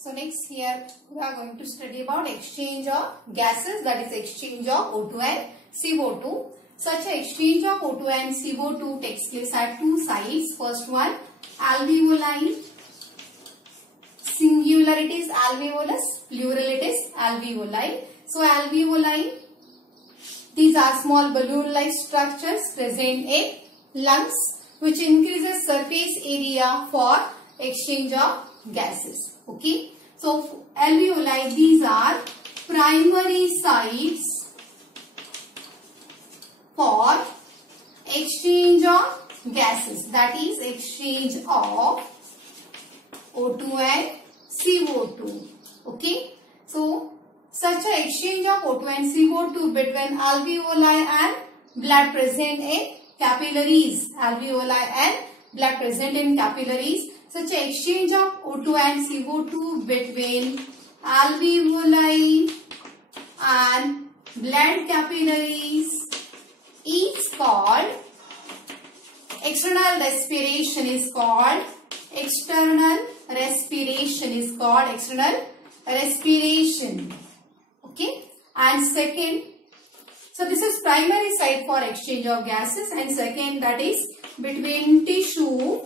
So next here we are going to study about exchange of gases, that is exchange of O2 and CO2. Such an exchange of O2 and CO2 takes place at two sites. First one, alveoli. Singular it is alveolus, plural it is alveoli. So alveoli, these are small balloon-like structures present in lungs which increases surface area for exchange of gases. Okay. So alveoli, these are primary sites for exchange of gases, that is exchange of O2 and CO2. Okay. So such an exchange of O2 and CO2 between alveoli and blood present in capillaries. Alveoli and blood present in capillaries. Such an exchange of O2 and CO2 between alveoli and blood capillaries is called external respiration. Is called external respiration. Is called external respiration. Okay. And second, so this is primary site for exchange of gases, and second, that is between tissue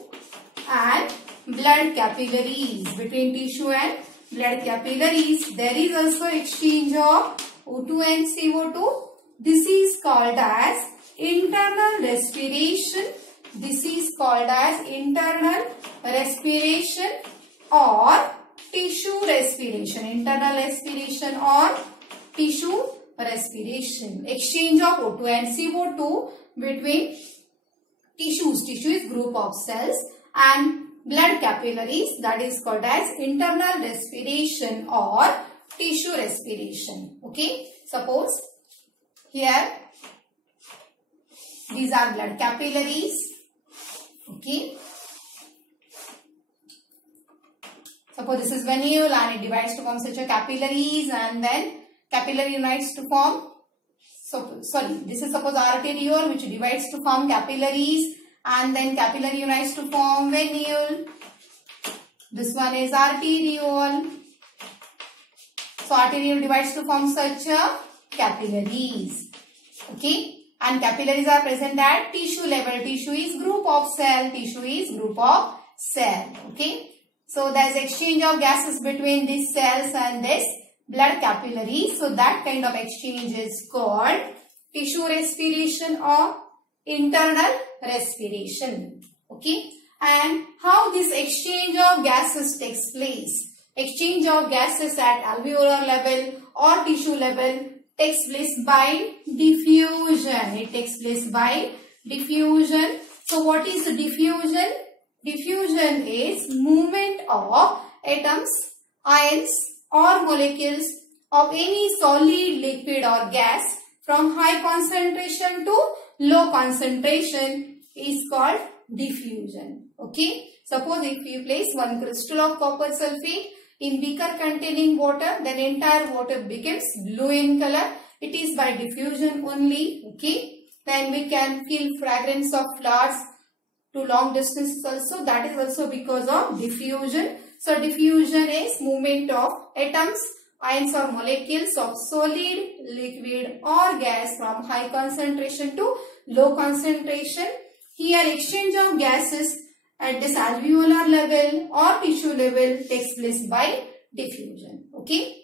and blood capillaries. Between tissue and blood capillaries, there is also exchange of O2 and CO2. This is called as internal respiration. This is called as internal respiration or tissue respiration. Internal respiration or tissue respiration. Exchange of O2 and CO2 between tissues. Tissue is group of cells, and blood capillaries, that is called as internal respiration or tissue respiration. Okay. Suppose here these are blood capillaries. Okay. Suppose this is venule and it divides to form such a capillaries, and then capillary unites to form, this is suppose arteriole which divides to form capillaries, and then capillary unites to form venule. This one is arteriole. So arteriole divides to form such a capillaries. Okay. And capillaries are present at tissue level. Tissue is group of cell. Tissue is group of cell. Okay. So there is exchange of gases between these cells and this blood capillaries. So that kind of exchange is called tissue respiration or internal respiration. Okay. And how this exchange of gases takes place? Exchange of gases at alveolar level or tissue level takes place by diffusion. It takes place by diffusion. So what is diffusion? Diffusion is movement of atoms, ions or molecules of any solid, liquid or gas from high concentration to low concentration is called diffusion. Okay. Suppose if you place one crystal of copper sulfate in beaker containing water, then entire water becomes blue in color. It is by diffusion only. Okay. Then we can feel fragrance of flowers to long distances also. That is also because of diffusion. So diffusion is movement of atoms, ions or molecules of solid, liquid or gas from high concentration to low concentration. Here exchange of gases at this alveolar level or tissue level takes place by diffusion. Okay.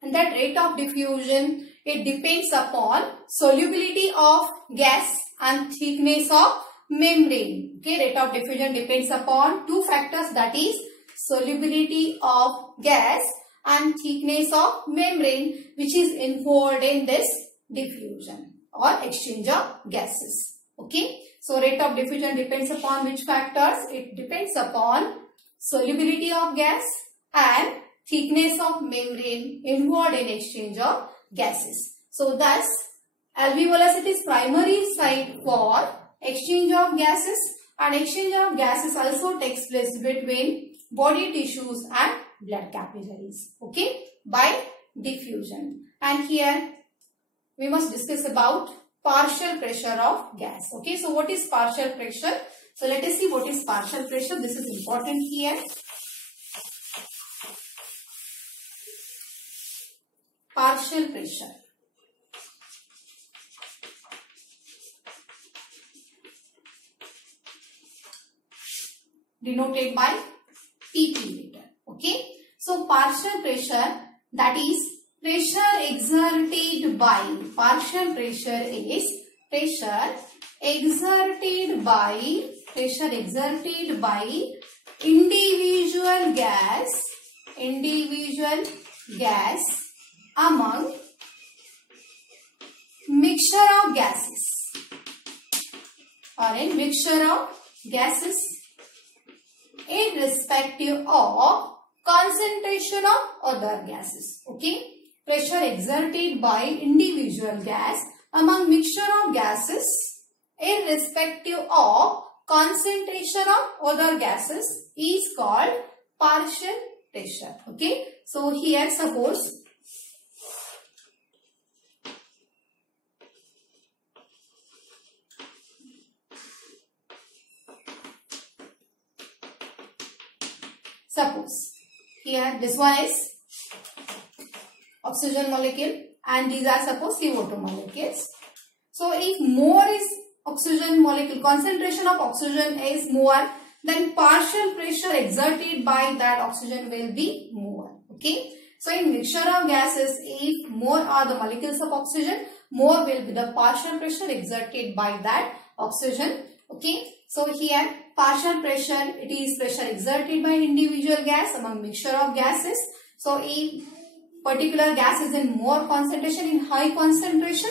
And that rate of diffusion, it depends upon solubility of gas and thickness of membrane. Okay. Rate of diffusion depends upon two factors, that is solubility of gas and thickness of membrane which is involved in this diffusion or exchange of gases. Okay. So rate of diffusion depends upon which factors? It depends upon solubility of gas and thickness of membrane involved in exchange of gases. So thus alveolus, it is primary site for exchange of gases, and exchange of gases also takes place between body tissues and blood capillaries. Okay. By diffusion. And here we must discuss about partial pressure of gas. Okay. So what is partial pressure? So let us see what is partial pressure. This is important here. partial pressure. Denoted by PP later. Okay. So partial pressure, that is pressure exerted by, partial pressure is pressure exerted by individual gas among mixture of gases, or in mixture of gases, irrespective of concentration of other gases. Okay, pressure exerted by individual gas among mixture of gases irrespective of concentration of other gases is called partial pressure. Okay, so here suppose here this one is oxygen molecule and these are suppose CO2 molecules. So if more is oxygen molecule, concentration of oxygen is more, then partial pressure exerted by that oxygen will be more. Okay. So in mixture of gases, if more are the molecules of oxygen, more will be the partial pressure exerted by that oxygen. Okay. So here partial pressure, it is pressure exerted by individual gas among mixture of gases. So if particular gas is in more concentration, in high concentration,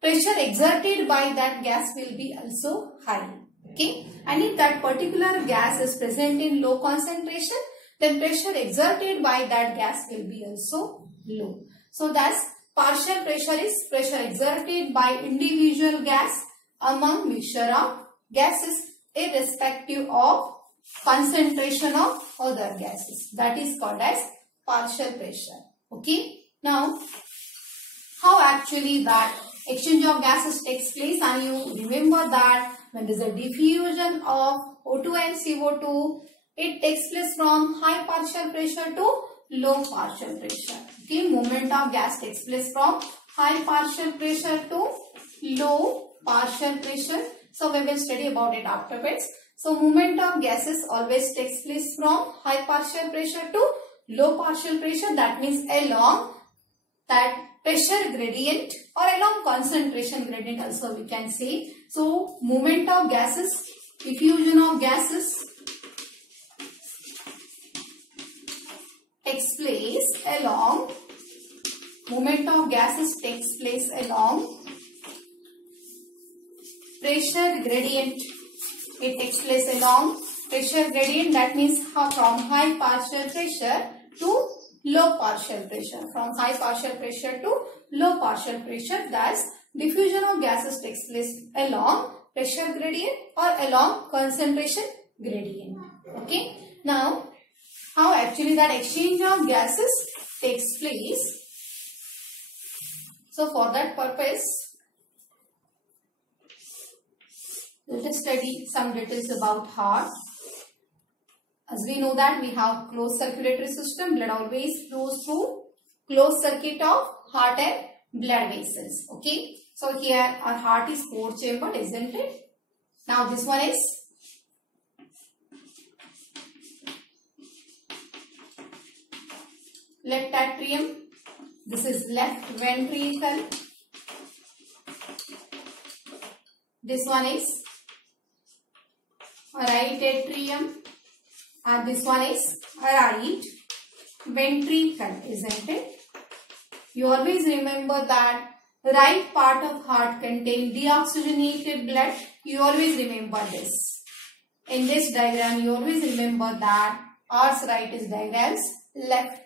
pressure exerted by that gas will be also high. Okay. And if that particular gas is present in low concentration, then pressure exerted by that gas will be also low. So thus partial pressure is pressure exerted by individual gas among mixture of gases irrespective of concentration of other gases. That is called as partial pressure. Okay. Now, how actually that exchange of gases takes place, and you remember that when there is a diffusion of O2 and CO2, it takes place from high partial pressure to low partial pressure. Okay, movement of gas takes place from high partial pressure to low partial pressure. So we will study about it afterwards. So movement of gases always takes place from high partial pressure to low partial pressure. That means along that pressure gradient or along concentration gradient also we can say. So movement of gases, diffusion of gases takes place along, movement of gases takes place along pressure gradient. It takes place along pressure gradient, that means from high partial pressure to low partial pressure. From high partial pressure to low partial pressure. Thus, diffusion of gases takes place along pressure gradient or along concentration gradient. Okay. Now, how actually that exchange of gases takes place? So, for that purpose, let us study some details about heart. As we know that we have closed circulatory system, blood always flows through closed circuit of heart and blood vessels. Okay. So here our heart is 4-chambered, isn't it? Now this one is left atrium. This is left ventricle. This one is right atrium. And this one is right ventricle, isn't it? You always remember that right part of heart contains deoxygenated blood. You always remember this. In this diagram, you always remember that R's right is diagram's left.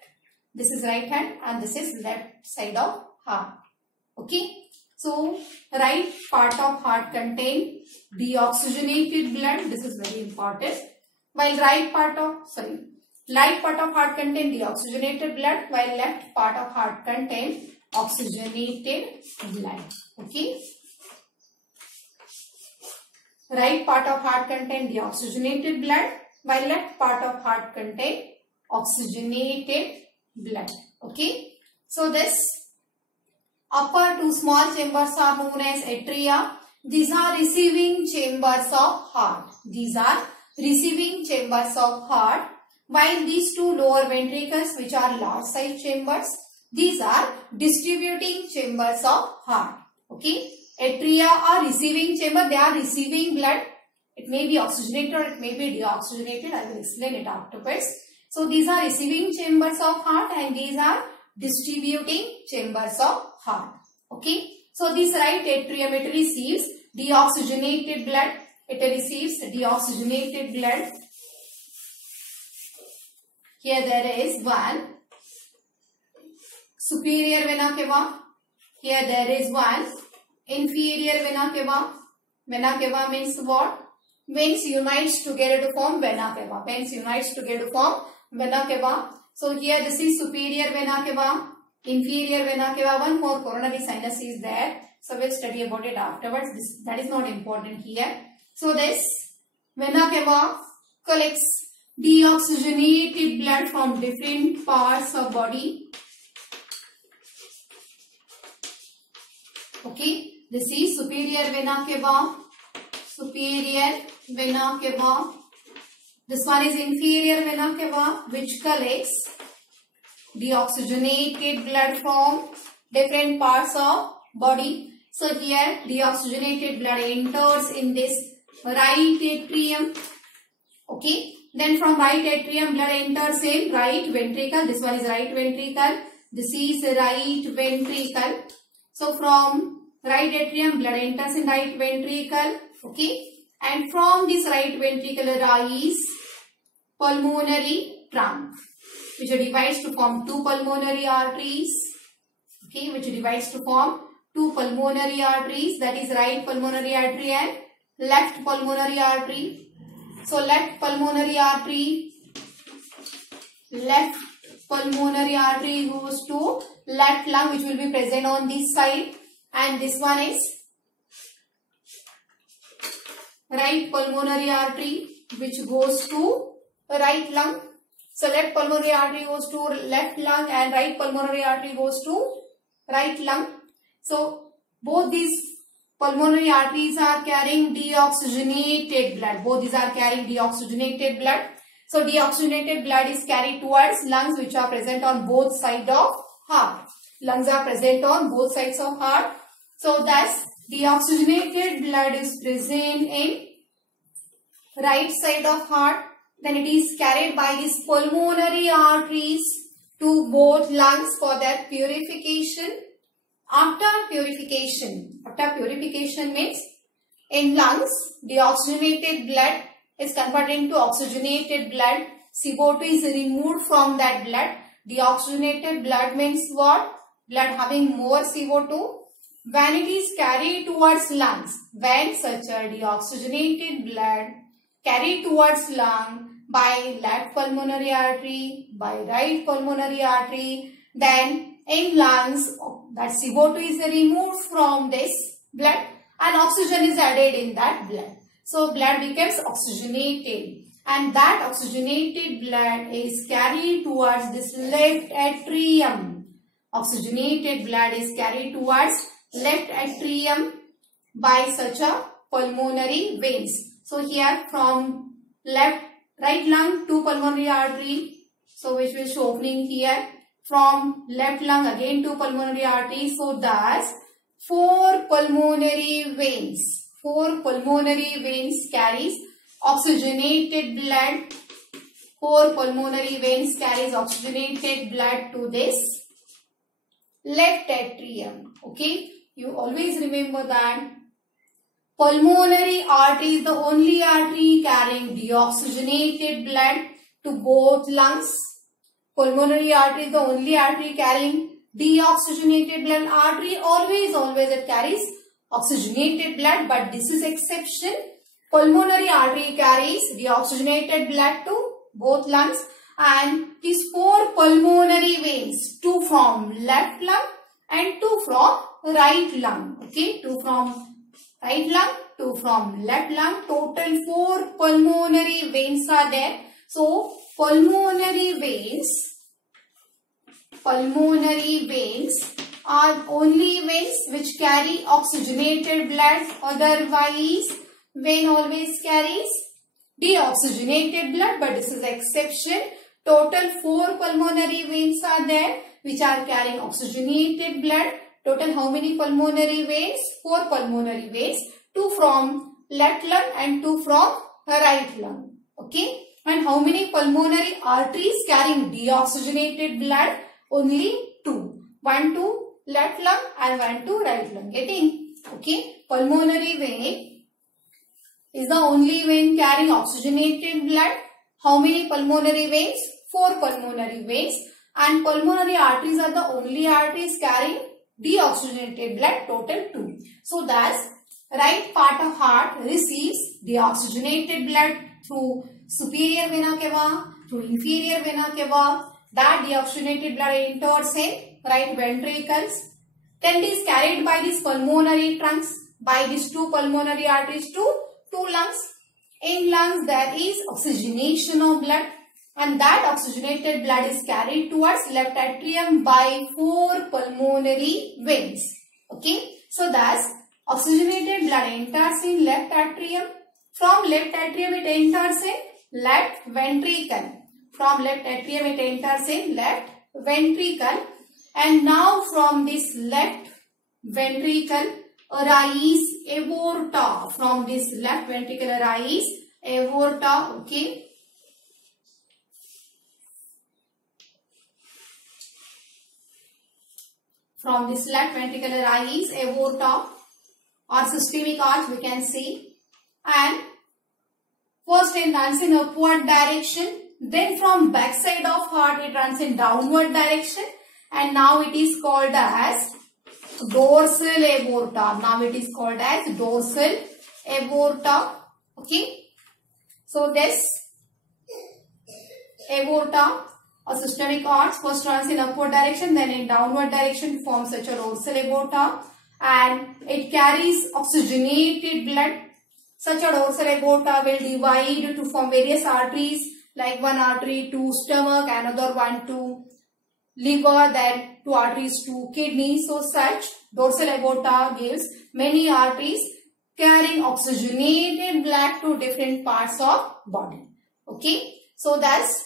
This is right hand and this is left side of heart. Okay. So, right part of heart contains deoxygenated blood. This is very important. While right part of heart contains deoxygenated blood, while left part of heart contains oxygenated blood. Okay. Right part of heart contains deoxygenated blood, while left part of heart contains oxygenated blood. Okay. So this Upper two small chambers are known as atria. These are receiving chambers of heart. These are receiving chambers of heart. While these two lower ventricles, which are large size chambers, these are distributing chambers of heart. Okay. Atria are receiving chamber. They are receiving blood. It may be oxygenated or it may be deoxygenated. I will explain it afterwards. So these are receiving chambers of heart and these are distributing chambers of heart. Okay. So this right atrium, it receives deoxygenated blood. It receives deoxygenated blood. Here there is one superior vena cava. Here there is one inferior vena cava. Vena cava means what? Veins unites together to form vena cava. Veins unites together to form vena cava. So here this is superior vena cava, inferior vena cava. One more coronary sinus is there. So we'll study about it afterwards. That is not important here. So this vena cava collects deoxygenated blood from different parts of body. Okay, this is superior vena cava, superior vena cava. This one is inferior vena cava, which collects deoxygenated blood from different parts of body. So here deoxygenated blood enters in this right atrium. Okay. Then from right atrium, blood enters in right ventricle. This one is right ventricle. This is right ventricle. So from right atrium, blood enters in right ventricle. Okay. And from this right ventricle arise pulmonary trunk, which divides to form two pulmonary arteries. Okay. Which divides to form two pulmonary arteries. That is right pulmonary artery and left pulmonary artery. So left pulmonary artery goes to left lung, which will be present on this side, and this one is right pulmonary artery, which goes to right lung. So left pulmonary artery goes to left lung and right pulmonary artery goes to right lung. So both these pulmonary arteries are carrying deoxygenated blood. Both these are carrying deoxygenated blood. So deoxygenated blood is carried towards lungs, which are present on both sides of heart. Lungs are present on both sides of heart. So thus deoxygenated blood is present in right side of heart. Then it is carried by these pulmonary arteries to both lungs for their purification. After purification means in lungs, deoxygenated blood is converted into oxygenated blood. CO2 is removed from that blood. Deoxygenated blood means what? Blood having more CO2. When it is carried towards lungs, when such a deoxygenated blood carried towards lung by left pulmonary artery, by right pulmonary artery, then in lungs, that CO2 is removed from this blood and oxygen is added in that blood. So blood becomes oxygenated and that oxygenated blood is carried towards this left atrium. Oxygenated blood is carried towards left atrium by such a pulmonary veins. So here from right lung to pulmonary artery, so which will show opening here. From left lung again to pulmonary artery. So thus four pulmonary veins carries oxygenated blood. Four pulmonary veins carries oxygenated blood to this left atrium. Okay, you always remember that pulmonary artery is the only artery carrying deoxygenated blood to both lungs. Pulmonary artery is the only artery carrying deoxygenated blood. Artery always it carries oxygenated blood, but this is exception. Pulmonary artery carries deoxygenated blood to both lungs, and these four pulmonary veins, two from left lung and two from right lung. Okay, two from right lung, two from left lung. Total four pulmonary veins are there. So pulmonary veins are only veins which carry oxygenated blood. Otherwise, vein always carries deoxygenated blood, but this is exception. Total 4 pulmonary veins are there which are carrying oxygenated blood. Total how many pulmonary veins? 4 pulmonary veins. 2 from left lung and 2 from right lung. Okay. And how many pulmonary arteries carrying deoxygenated blood? Only 2. 1 to left lung and 1 to right lung. Getting? Okay. Pulmonary vein is the only vein carrying oxygenated blood. How many pulmonary veins? 4 pulmonary veins. And pulmonary arteries are the only arteries carrying deoxygenated blood, total 2. So thus, right part of heart receives deoxygenated blood through superior vena cava, through inferior vena cava. That deoxygenated blood enters in right ventricles. Then it is carried by these pulmonary trunks, by these 2 pulmonary arteries to 2 lungs. In lungs there is oxygenation of blood, and that oxygenated blood is carried towards left atrium by 4 pulmonary veins. Okay. So thus oxygenated blood enters in left atrium. From left atrium it enters in left ventricle. From left atrium it enters in left ventricle. And now from this left ventricle arise aorta. From this left ventricle arise aorta. Okay. From this left ventricle arise aorta or systemic arch, we can see. And first it runs in upward direction. Then from back side of heart it runs in downward direction. And now it is called as dorsal aorta. Now it is called as dorsal aorta. Okay. So this aorta, a systemic arch, first runs in upward direction, then in downward direction to form such a dorsal aorta, and it carries oxygenated blood. Such a dorsal aorta will divide to form various arteries, like one artery to stomach, another one to liver, then 2 arteries to kidney. So such dorsal aorta gives many arteries carrying oxygenated blood to different parts of body. Okay. So thus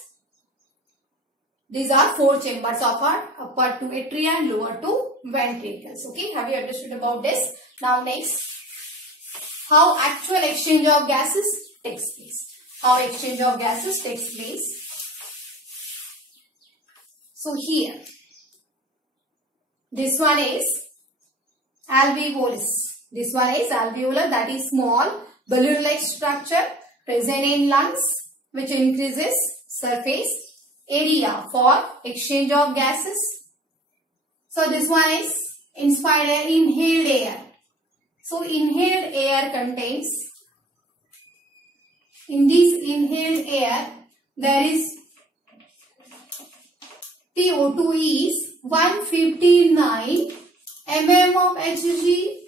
these are 4 chambers of heart, upper to atria and lower to ventricles. Okay. Have you understood about this? Now next, how actual exchange of gases takes place. How exchange of gases takes place. So here, this one is alveolus. This one is alveolar, that is small balloon-like structure present in lungs which increases surface area for exchange of gases. So this one is inspired air, inhaled air. So inhaled air contains, in this inhaled air there is CO2 is 159 mm of Hg,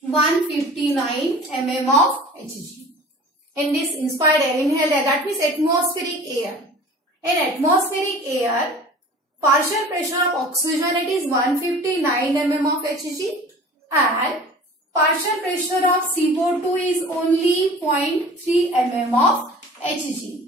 159 mm of Hg. In this inspired air, inhaled air, that means atmospheric air. In atmospheric air, partial pressure of oxygen it is 159 mm of Hg, and partial pressure of CO2 is only 0.3 mm of Hg.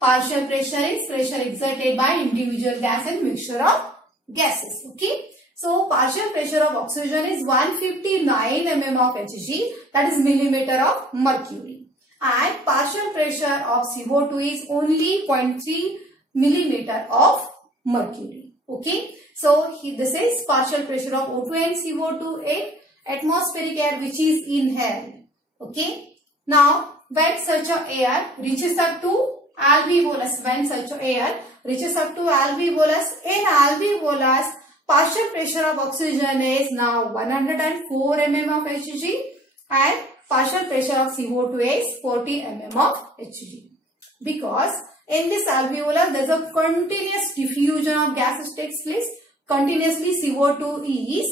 Partial pressure is pressure exerted by individual gas and mixture of gases. Okay. So partial pressure of oxygen is 159 mm of Hg, that is millimeter of mercury. And partial pressure of CO2 is only 0.3 millimeter of mercury. Okay. So this is partial pressure of O2 and CO2 in atmospheric air which is inhaled. Okay. Now when such a air reaches up to alveolus, when such air reaches up to alveolus, in alveolus partial pressure of oxygen is now 104 mm of Hg and partial pressure of CO2 is 40 mm of Hg. Because in this alveolus there is a continuous diffusion of gases takes place. Continuously CO2 is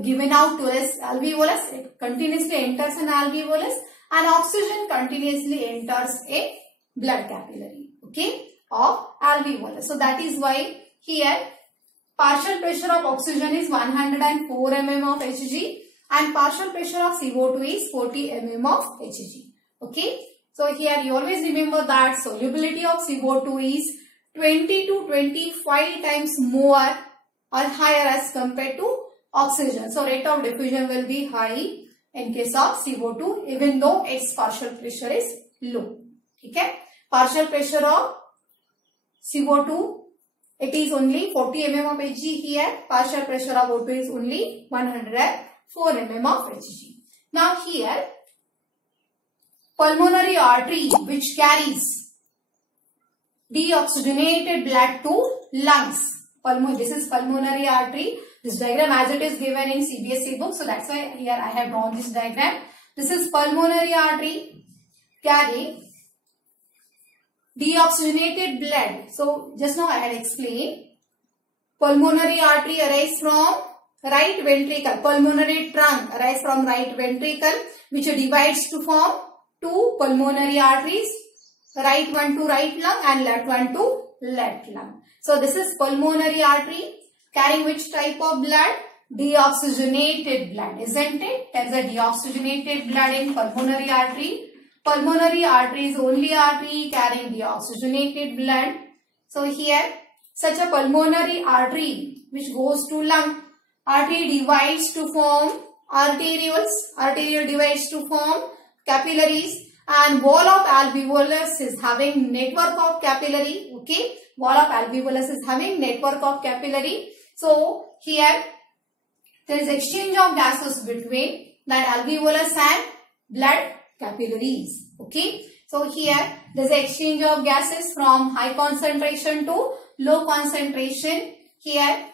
given out to this alveolus, it continuously enters an alveolus, and oxygen continuously enters a blood capillary, okay, of alveolus. So that is why here partial pressure of oxygen is 104 mm of Hg and partial pressure of CO2 is 40 mm of Hg. Okay. So here you always remember that solubility of CO2 is 20 to 25 times more or higher as compared to oxygen. So rate of diffusion will be high in case of CO2 even though its partial pressure is low. Okay. Partial pressure of CO2, it is only 40 mm of Hg here. Partial pressure of O2 is only 104 mm of Hg. Now here, pulmonary artery which carries deoxygenated blood to lungs. This is pulmonary artery. This diagram as it is given in CBSE book. So that's why here I have drawn this diagram. This is pulmonary artery carrying deoxygenated blood. So just now I had explained. Pulmonary artery arises from right ventricle. Pulmonary trunk arises from right ventricle which divides to form two pulmonary arteries. Right one to right lung and left one to left lung. So this is pulmonary artery carrying which type of blood? Deoxygenated blood, isn't it? There is a deoxygenated blood in pulmonary artery. Pulmonary artery is only artery carrying deoxygenated blood. So here such a pulmonary artery which goes to lung. Artery divides to form arterioles. Arteriole divides to form capillaries. And wall of alveolus is having network of capillary. Okay. Wall of alveolus is having network of capillary. So here there is exchange of gases between that alveolus and blood capillaries. Okay. So here there is exchange of gases from high concentration to low concentration. Here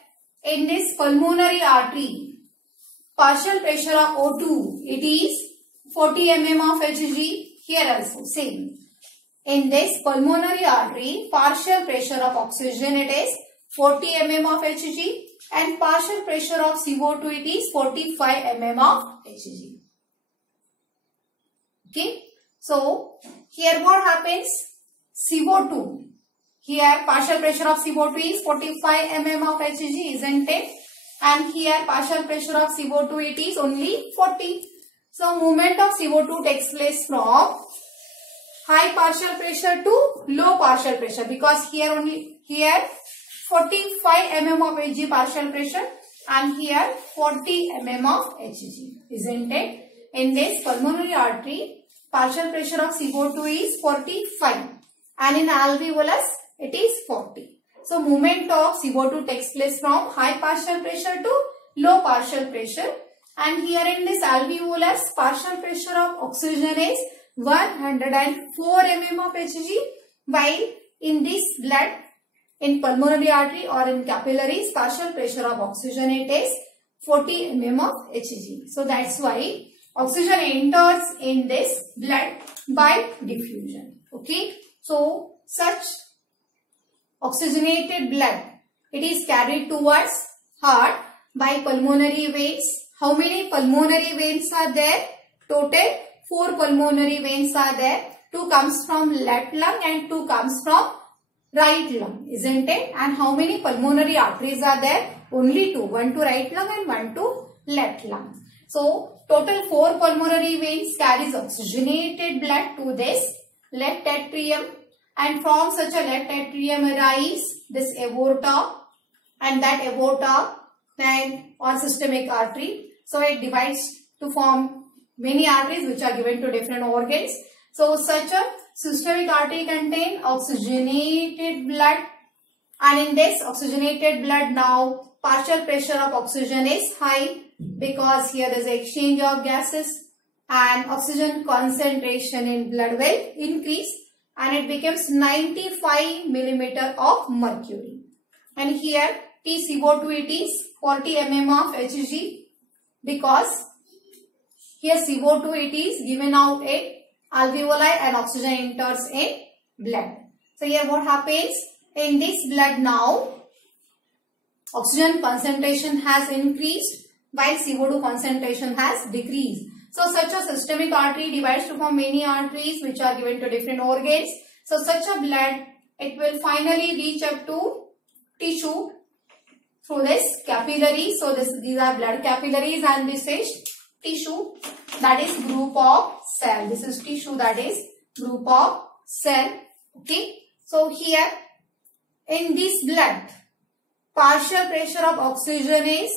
in this pulmonary artery, partial pressure of O2, it is 40 mm of Hg. Here also same. In this pulmonary artery, partial pressure of oxygen it is 40 mm of Hg and partial pressure of CO2 it is 45 mm of Hg. Okay. So here what happens? CO2. Here partial pressure of CO2 is 45 mm of Hg, isn't it? And here partial pressure of CO2 it is only 40. So movement of CO2 takes place from high partial pressure to low partial pressure because here 45 mm of Hg partial pressure and here 40 mm of Hg, isn't it? In this pulmonary artery, partial pressure of CO2 is 45 and in alveolus it is 40. So movement of CO2 takes place from high partial pressure to low partial pressure. And here in this alveolus, partial pressure of oxygen is 104 mm of Hg, while in this blood, in pulmonary artery or in capillaries, partial pressure of oxygen it is 40 mm of Hg. So that's why oxygen enters in this blood by diffusion. Okay. So such oxygenated blood, it is carried towards heart by pulmonary veins. How many pulmonary veins are there? Total 4 pulmonary veins are there. 2 comes from left lung and 2 comes from right lung, isn't it? And how many pulmonary arteries are there? Only 2. 1 to right lung and 1 to left lung. So total 4 pulmonary veins carries oxygenated blood to this left atrium, and from such a left atrium arise this aorta, and that aorta then or systemic artery. So it divides to form many arteries which are given to different organs. So such a systemic artery contains oxygenated blood, and in this oxygenated blood now partial pressure of oxygen is high because here there is exchange of gases and oxygen concentration in blood will increase and it becomes 95 mm of mercury. And here TCO2 it is 40 mm of Hg because here CO2 it is given out in alveoli and oxygen enters in blood. So here what happens? In this blood now oxygen concentration has increased while CO2 concentration has decreased. So such a systemic artery divides to form many arteries which are given to different organs. So such a blood, it will finally reach up to tissue through this capillary. So these are blood capillaries, and this is tissue, that is group of cell. This is tissue, that is group of cell. Okay. So here in this blood, partial pressure of oxygen is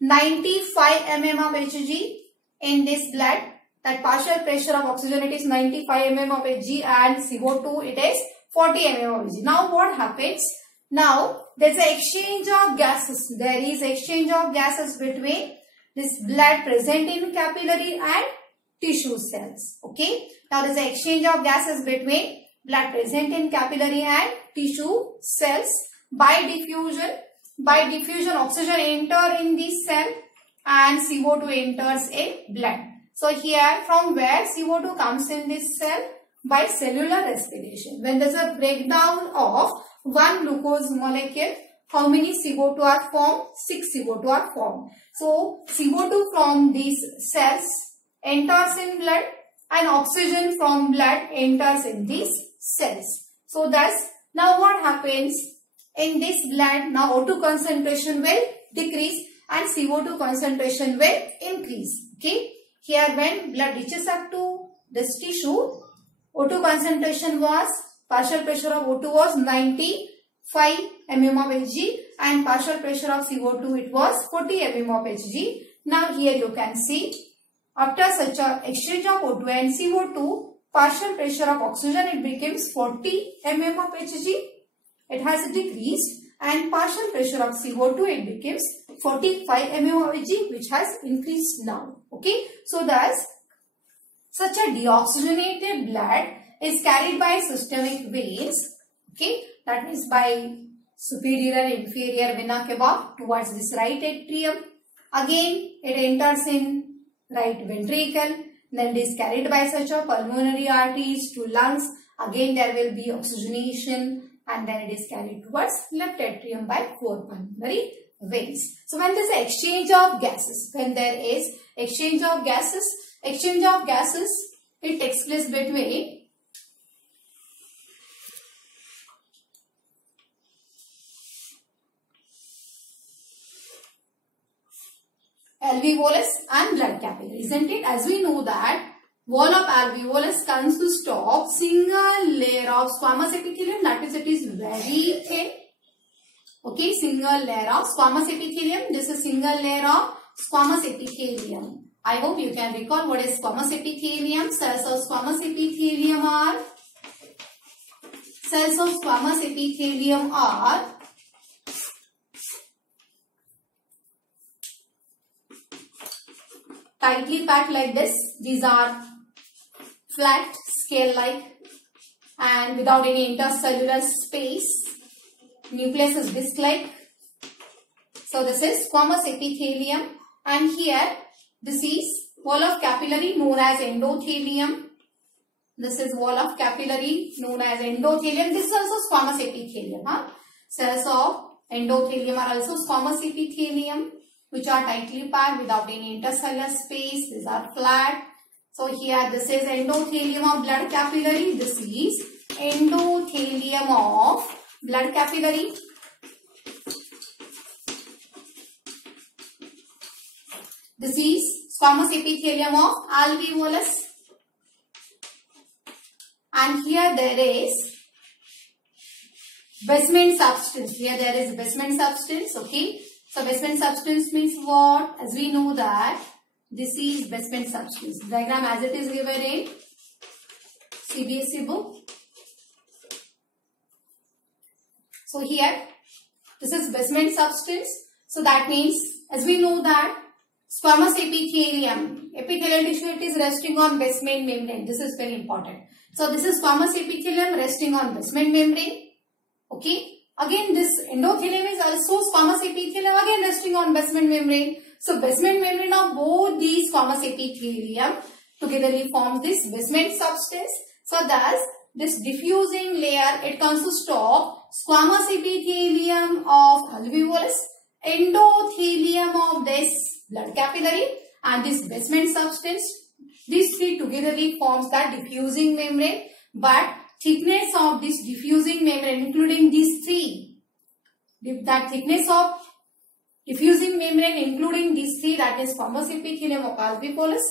95 mm of Hg. In this blood, that partial pressure of oxygen, it is 95 mm of Hg, and CO2 it is 40 mm of Hg. Now what happens? Now there is an exchange of gases. There is exchange of gases between this blood present in capillary and tissue cells. Okay. Now there is an exchange of gases between blood present in capillary and tissue cells by diffusion. By diffusion, oxygen enter in this cell and CO2 enters in blood. So here, from where CO2 comes in this cell? By cellular respiration. When there is a breakdown of one glucose molecule, how many CO2 are formed? 6 CO2 are formed. So CO2 from these cells enters in blood, and oxygen from blood enters in these cells. So thus, now what happens? In this blood, now O2 concentration will decrease and CO2 concentration will increase. Okay. Here when blood reaches up to this tissue, O2 concentration was, partial pressure of O2 was 95 mm of Hg, and partial pressure of CO2 it was 40 mm of Hg. Now here you can see, after such a exchange of O2 and CO2, partial pressure of oxygen it becomes 40 mm of Hg. It has decreased, and partial pressure of CO2 it becomes 45 mm of Hg, which has increased now. Okay. So thus, such a deoxygenated blood is carried by systemic veins. Okay. That means by superior and inferior vena cava towards this right atrium. Again, it enters in right ventricle. Then it is carried by such a pulmonary arteries to lungs. Again, there will be oxygenation, and then it is carried towards left atrium by 4 pulmonary veins. So when there is exchange of gases, exchange of gases, it takes place between alveolus and blood capillary, isn't it? As we know that wall of alveolus consists of single layer of squamous epithelium, that is, it is very thin. Okay, single layer of squamous epithelium. This is single layer of squamous epithelium. I hope you can recall what is squamous epithelium. Cells of squamous epithelium are tightly packed like this. These are flat, scale-like, and without any intercellular space. Nucleus is disc-like. So this is squamous epithelium, and here this is wall of capillary known as endothelium. This is wall of capillary known as endothelium. This is also squamous epithelium. Cells of endothelium are also squamous epithelium, which are tightly packed without any intercellular space. These are flat. So here this is endothelium of blood capillary. This is endothelium of blood capillary. This is squamous epithelium of alveolus. And here there is basement substance. Here there is basement substance. Okay. So basement substance means what? As we know that this is basement substance. Diagram as it is given in CBSE book. So here this is basement substance. So that means, as we know that squamous epithelium tissue, it is resting on basement membrane. This is very important. So this is squamous epithelium resting on basement membrane. Okay. Again, this endothelium is also squamous epithelium, again resting on basement membrane. So basement membrane of both these squamous epithelium togetherly forms this basement substance. So thus, this diffusing layer, it consists of squamous epithelium of alveolus, endothelium of this blood capillary, and this basement substance. These three togetherly forms the diffusing membrane. But thickness of this diffusing membrane, including these three, that thickness of diffusing membrane including these three, that is pharmaceuticum of alveolus,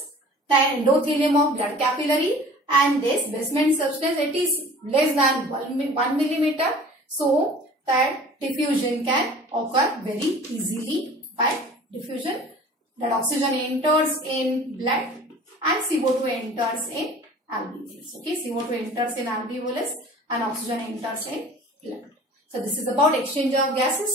then endothelium of blood capillary, and this basement substance, it is less than 1 millimeter, so that diffusion can occur very easily. By diffusion, that oxygen enters in blood and CO2 enters in alveolus. Okay, CO2 enters in alveolus and oxygen enters in blood. So this is about exchange of gases.